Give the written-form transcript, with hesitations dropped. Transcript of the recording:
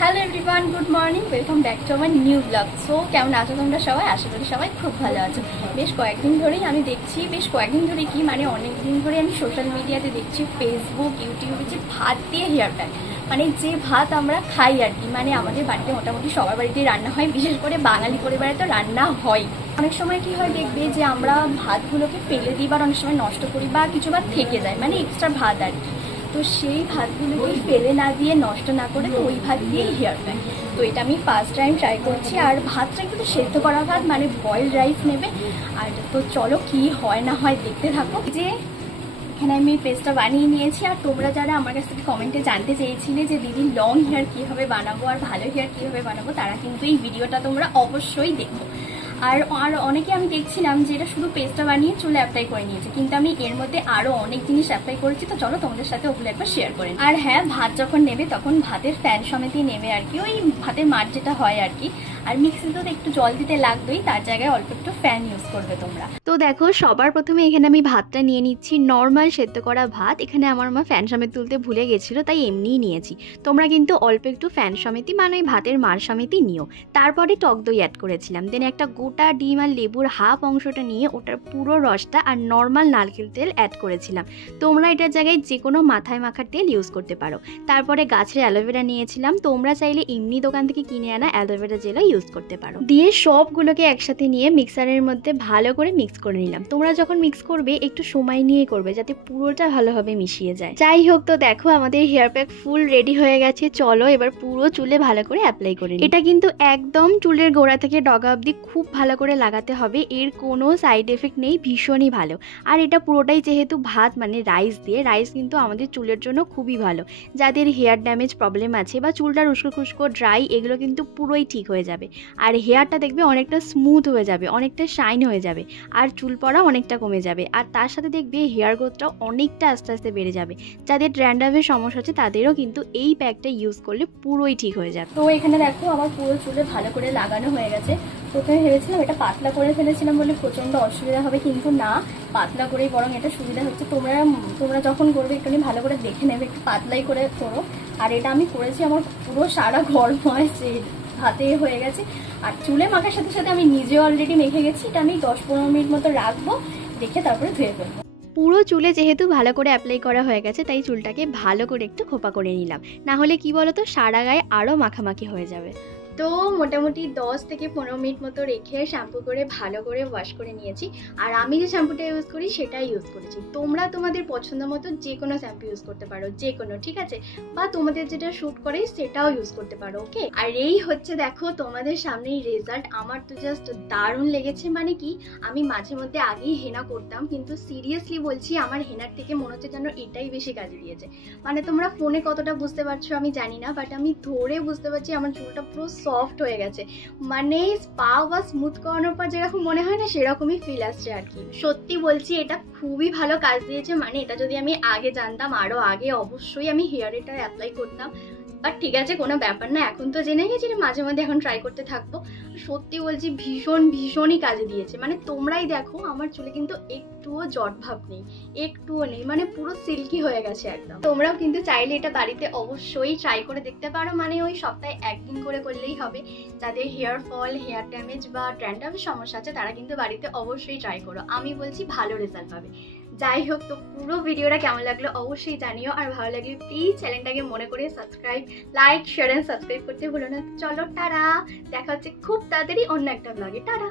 Hello everyone, good morning, welcome back to আমার new blog. So কেমন আছো তোমরা সবাই? আশা করি সবাই খুব ভালো আছো। বেশ কয়েকদিন ধরেই আমি দেখছি, অনেক দিন ধরে আমি সোশ্যাল মিডিয়াতে দেখছি, ফেসবুক, ইউটিউবে, যে ভাত দিয়ে হেয়ার প্যাক, মানে যে ভাত আমরা খাই আর কি, মানে আমাদের বাড়িতে মোটামুটি সবার বাড়িতেই রান্না হয়, বিশেষ করে বাঙালি পরিবারে তো রান্না হয়। অনেক সময় কি হয় দেখবে যে আমরা ভাতগুলোকে ফেলে দিই বা অনেক সময় নষ্ট করি বা কিছু ভাত থেকে যায়, মানে এক্সট্রা ভাত আর কি। তো সেই ভাতগুলোকে ফেলে না দিয়ে, নষ্ট না করে, ওই ভাত দিয়েই হেয়ার প্যাক। তো এটা আমি ফার্স্ট টাইম ট্রাই করছি। আর ভাতটা কিন্তু সেদ্ধ করা ভাত, মানে বয়েলড রাইস নেবে। আর তো চলো কি হয় না হয় দেখতে থাকো। যে এখানে আমি পেস্টটা বানিয়ে নিয়েছি। আর তোমরা যারা আমার কাছ থেকে কমেন্টে জানতে চেয়েছিলে যে দিদি লং হেয়ার কীভাবে বানাবো আর ভালো হেয়ার কীভাবে বানাবো, তারা কিন্তু এই ভিডিওটা তোমরা অবশ্যই দেখো। আর অনেকে আমি দেখছিলাম যে এটা শুধু পেস্টটা বানিয়ে চুলে অ্যাপ্লাই করে নিয়েছে, কিন্তু আমি এর মধ্যে আরও অনেক জিনিস অ্যাপ্লাই করেছি। তো চলো তোমাদের সাথে ওগুলো একবার শেয়ার করি। আর হ্যাঁ, ভাত যখন নেবে তখন ভাতের ফ্যান সমেতই নেবে আর কি, ওই ভাতের মাঠ যেটা হয় আর কি। আর মিক্সিতে তো একটু জল দিতে লাগবেই, তার জায়গায় অল্প একটু ফ্যান ইউজ করবে তোমরা। তো দেখো, সবার প্রথমে এখানে আমি ভাতটা নিয়ে নিচ্ছি, নর্মাল সেদ্ধ করা ভাত। এখানে আমার মা ফ্যান সমেত তুলতে ভুলে গেছিলো, তাই এমনিই নিয়েছি। তোমরা কিন্তু অল্প একটু ফ্যান সমেতই, মানে ভাতের মার সমেতই নিও। তারপরে টক দই অ্যাড করেছিলাম, দেন একটা গোটা ডিম আর লেবুর হাফ অংশটা নিয়ে ওটার পুরো রসটা আর নর্মাল নারকেল তেল অ্যাড করেছিলাম। তোমরা এটার জায়গায় যে কোনো মাথায় মাখার তেল ইউজ করতে পারো। তারপরে গাছের অ্যালোভেরা নিয়েছিলাম, তোমরা চাইলে এমনি দোকান থেকে কিনে আনা অ্যালোভেরা জেলও ইউজ করতে পারো। দিয়ে সবগুলোকে একসাথে নিয়ে মিক্সারের মধ্যে ভালো করে মিক্স করে নিলাম। তোমরা যখন মিক্স করবে একটু সময় নিয়ে করবে, যাতে পুরোটা ভালোভাবে মিশিয়ে যায়। যাই হোক, তো দেখো আমাদের হেয়ার প্যাক ফুল রেডি হয়ে গেছে। চলো এবার পুরো চুলে ভালো করে অ্যাপ্লাই করে নিই। এটা কিন্তু একদম চুলের গোড়া থেকে ডগা অবধি খুব ভালো করে লাগাতে হবে, এর কোনো সাইড এফেক্ট নেই, ভীষণই ভালো। আর এটা পুরোটাই যেহেতু ভাত, মানে রাইস দিয়ে, রাইস কিন্তু আমাদের চুলের জন্য খুবই ভালো। যাদের হেয়ার ড্যামেজ প্রবলেম আছে বা চুলটা উস্কো খুস্কো ড্রাই, এগুলো কিন্তু পুরোই ঠিক হয়ে যাবে। আর হেয়ারটা দেখবে অনেকটা স্মুথ হয়ে যাবে, অনেকটা শাইন হয়ে যাবে, আর চুল পড়া অনেকটা কমে যাবে। আর তার সাথে দেখবে হেয়ার গ্রোথটাও অনেকটা আস্তে আস্তে বেড়ে যাবে। যাদের ড্যান্ড্রাফের সমস্যা আছে তাদেরও কিন্তু এই প্যাকটা ইউজ করলে পুরোই ঠিক হয়ে যাবে। তো এখানে দেখো আমার পুরো চুলে ভালো করে লাগানো হয়ে গেছে। প্রথমে ভেবেছিলাম এটা পাতলা করে ফেলেছিলাম বলে প্রচণ্ড অসুবিধা হবে, কিন্তু না, পাতলা করেই বরং এটা সুবিধা হচ্ছে। তোমরা যখন করবে একটুখানি ভালো করে দেখে নেবে, একটু পাতলাই করে করো। আর এটা আমি করেছি, আমার পুরো সারা ঘর ময় হাতে হয়ে গেছে। আর চুলে মাখার সাথে সাথে আমি নিজে অলরেডি মেখে গেছি। এটা আমি 10-15 মিনিট মতো রাখবো, রেখে তারপরে ধুয়ে ফেলবো। পুরো চুলে যেহেতু ভালো করে অ্যাপ্লাই করা হয়ে গেছে, তাই চুলটাকে ভালো করে একটু খোপা করে নিলাম, না হলে কি বলতো সারা গায়ে আরও মাখামাখি হয়ে যাবে। তো মোটামুটি 10 থেকে 15 মিনিট মতো রেখে শ্যাম্পু করে ভালো করে ওয়াশ করে নিয়েছি। আর আমি যে শ্যাম্পুটা ইউজ করি সেটাই ইউজ করেছি। তোমরা তোমাদের পছন্দ মতো যে কোনো শ্যাম্পু ইউজ করতে পারো, যে কোনো, ঠিক আছে? বা তোমাদের যেটা শ্যুট করে সেটাও ইউজ করতে পারো, ওকে? আর এই হচ্ছে দেখো তোমাদের সামনেই রেজাল্ট। আমার তো জাস্ট দারুণ লেগেছে। মানে কি, আমি মাঝে মধ্যে আগেই হেনা করতাম, কিন্তু সিরিয়াসলি বলছি আমার হেনার থেকে মনে হচ্ছে যেন এটাই বেশি কাজে দিয়েছে। মানে তোমরা ফোনে কতটা বুঝতে পারছো আমি জানি না, বাট আমি ধরে বুঝতে পারছি আমার চুলটা পুরো সফট হয়ে গেছে। মানে স্পা বা স্মুথ করানোর পর যেরকম মনে হয় না, সেরকমই ফিল আসছে আর কি। সত্যি বলছি এটা খুবই ভালো কাজ দিয়েছে। মানে এটা যদি আমি আগে জানতাম, আরো আগে অবশ্যই আমি হেয়ার এটা অ্যাপ্লাই করতাম। বাট ঠিক আছে, কোনো ব্যাপার না, এখন তো জেনে গেছি, মাঝে মধ্যে এখন ট্রাই করতে থাকবো। সত্যি বলছি ভীষণই কাজে দিয়েছে। মানে তোমরাই দেখো আমার চুলে কিন্তু একটুও জট ভাব নেই, একটুও নেই, মানে পুরো সিল্কি হয়ে গেছে একদম। তোমরাও কিন্তু চাইলে এটা বাড়িতে অবশ্যই ট্রাই করে দেখতে পারো। মানে ওই সপ্তাহে একদিন করে করলেই হবে। যাদের হেয়ার ফল, হেয়ার ড্যামেজ বা ড্যান্ড্রাফের সমস্যা আছে তারা কিন্তু বাড়িতে অবশ্যই ট্রাই করো, আমি বলছি ভালো রেজাল্ট পাবে। যাই হোক, তো পুরো ভিডিওটা কেমন লাগলো অবশ্যই জানিও। আর ভালো লাগলে প্লিজ চ্যানেলটাকে মনে করে subscribe, like, share and subscribe করতে ভুলো না। চলো টাটা, দেখা হচ্ছে খুব তাড়াতাড়ি অন্য একটা ব্লগে। টাটা।